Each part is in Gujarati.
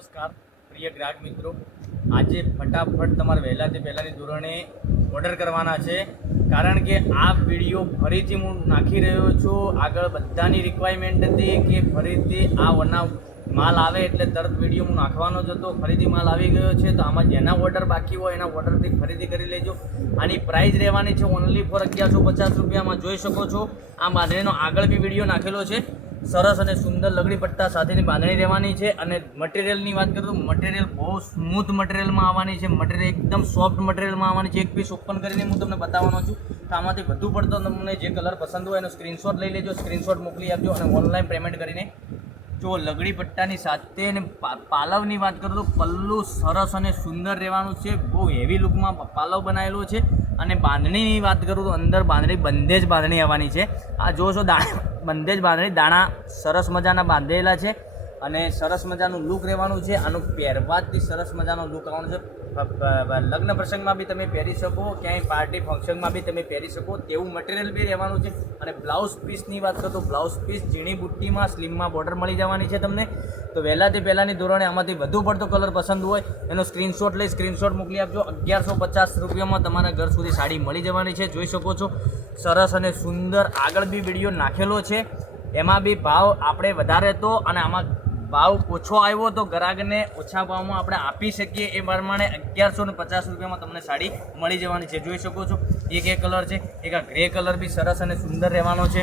નમસ્કાર પ્રિય ગ્રાહક મિત્રો, આજે ફટાફટ તમારે વહેલાથી પહેલાંની ધોરણે ઓર્ડર કરવાના છે. કારણ કે આ વિડીયો ફરીથી હું નાખી રહ્યો છું. આગળ બધાની રિક્વાયરમેન્ટ હતી કે ફરીથી આ વના માલ આવે એટલે તરત વિડીયો હું નાખવાનો જ હતો. ફરીથી માલ આવી ગયો છે, તો આમાં જેના ઓર્ડર બાકી હોય એના ઓર્ડરથી ખરીદી કરી લેજો. આની પ્રાઇસ રહેવાની છે ઓનલી ફોર 1150 રૂપિયામાં. જોઈ શકો છો આ બાંધણીનો આગળ બી વિડીયો નાખેલો છે. સરસ અને સુંદર લગડી પટ્ટા સાથેની બાંધણી રહેવાની છે. અને મટીરિયલની વાત કરું તો મટીરિયલ બહુ સ્મૂથ મટીરિયલમાં આવવાની છે. મટીરિયલ એકદમ સોફ્ટ મટીરિયલમાં આવવાની છે. એક પીસ ઓપન કરીને હું તમને બતાવવાનો છું. તો આમાંથી વધુ પડતો તમને જે કલર પસંદ હોય એનો સ્ક્રીનશોટ લઈ લેજો, સ્ક્રીનશોટ મોકલી આપજો અને ઓનલાઈન પેમેન્ટ કરીને જો લગડી પટ્ટાની સાથે અને પાલવની વાત કરું તો પલ્લુ સરસ અને સુંદર રહેવાનું છે. બહુ હેવી લુકમાં પાલવ બનાવેલો છે. અને બાંધણીની વાત કરું તો અંદર બાંધણી બંધેજ બાંધણી આવવાની છે. આ જોશો બંધેજ બાંધણી દાણા સરસ મજાના બાંધેલા છે અને સરસ મજાનું લુક રહેવાનું છે. આનું પહેરવાથી સરસ મજાનો લુક આવવાનો છે. લગ્ન પ્રસંગમાં બી તમે પહેરી શકો, ક્યાંય પાર્ટી ફંક્શનમાં બી તમે પહેરી શકો તેવું મટીરિયલ બી રહેવાનું છે. અને બ્લાઉઝ પીસની વાત કરું તો બ્લાઉઝ પીસ ઝીણી બુટ્ટીમાં સ્લીમમાં બોર્ડર મળી જવાની છે તમને. તો વહેલાથી પહેલાંની ધોરણે આમાંથી વધુ પડતો કલર પસંદ હોય એનો સ્ક્રીનશોટ લઈ સ્ક્રીનશોટ મોકલી આપજો. 1150 રૂપિયામાં તમારા ઘર સુધી સાડી મળી જવાની છે. જોઈ શકો છો સરસ અને સુંદર. આગળ બી વિડીયો નાખેલો છે, એમાં બી ભાવ આપણે વધારે હતો અને આમાં ભાવ ઓછો આવ્યો તો ગ્રાહકને ઓછા ભાવમાં આપણે આપી શકીએ. એ પ્રમાણે 1150 રૂપિયામાં તમને સાડી મળી જવાની છે. જોઈ શકો છો એક કલર છે, એક આ ગ્રે કલર બી સરસ અને સુંદર રહેવાનો છે.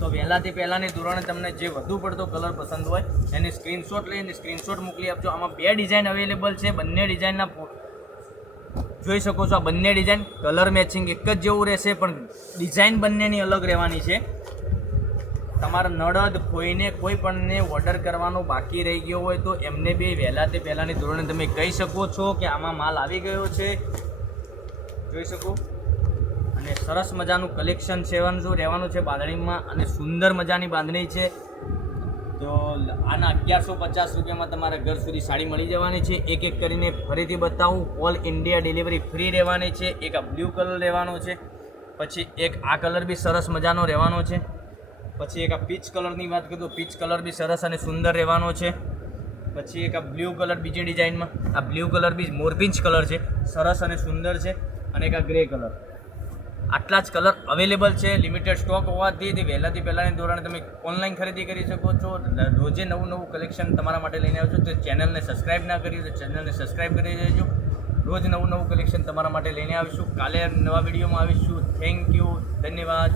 તો વહેલાથી પહેલાંની ધોરણે તમને જે વધુ પડતો કલર પસંદ હોય એની સ્ક્રીનશોટ લઈને સ્ક્રીનશોટ મોકલી આપજો. આમાં 2 ડિઝાઇન અવેલેબલ છે. બંને ડિઝાઇનના જોઈ શકો છો. આ બંને ડિઝાઇન કલર મેચિંગ એક જ જેવું રહેશે, પણ ડિઝાઇન બંનેની અલગ રહેવાની છે. તમારા નળદ કોઈને કોઈ પણને ઓર્ડર કરવાનો બાકી રહી ગયો હોય તો એમને બી વહેલાથી પહેલાંની ધોરણે તમે કહી શકો છો કે આમાં માલ આવી ગયો છે. જોઈ શકો અને સરસ મજાનું કલેક્શન રહેવાનું છે બાંધણીમાં અને સુંદર મજાની બાંધણી છે. તો આના 1150 રૂપિયામાં તમારા ઘર સુધી સાડી મળી જવાની છે. એક એક કરીને ફરીથી બતાવું. ઓલ ઇન્ડિયા ડિલિવરી ફ્રી રહેવાની છે. એક આ બ્લુ કલર રહેવાનો છે, પછી એક આ કલર બી સરસ મજાનો રહેવાનો છે, પછી એક આ પીચ કલરની વાત કરું તો પીચ કલર બી સરસ અને સુંદર રહેવાનો છે, પછી એક આ બ્લુ કલર બીજી ડિઝાઇનમાં. આ બ્લુ કલર બી મોરપિંચ કલર છે, સરસ અને સુંદર છે. અને એક આ ગ્રે કલર. આટલા જ કલર અવેલેબલ છે. લિમિટેડ સ્ટોક હોવાથી વહેલાથી પહેલાંની ધોરણે તમે ઓનલાઈન ખરીદી કરી શકો છો. રોજે નવું કલેક્શન તમારા માટે લઈને આવજો. તો ચેનલને સબસ્ક્રાઈબ ના કરી તો ચેનલને સબસ્ક્રાઈબ કરી દેજો. રોજ નવું કલેક્શન તમારા માટે લઈને આવીશું. કાલે નવા વિડીયોમાં આવીશું. થેન્ક યુ, ધન્યવાદ.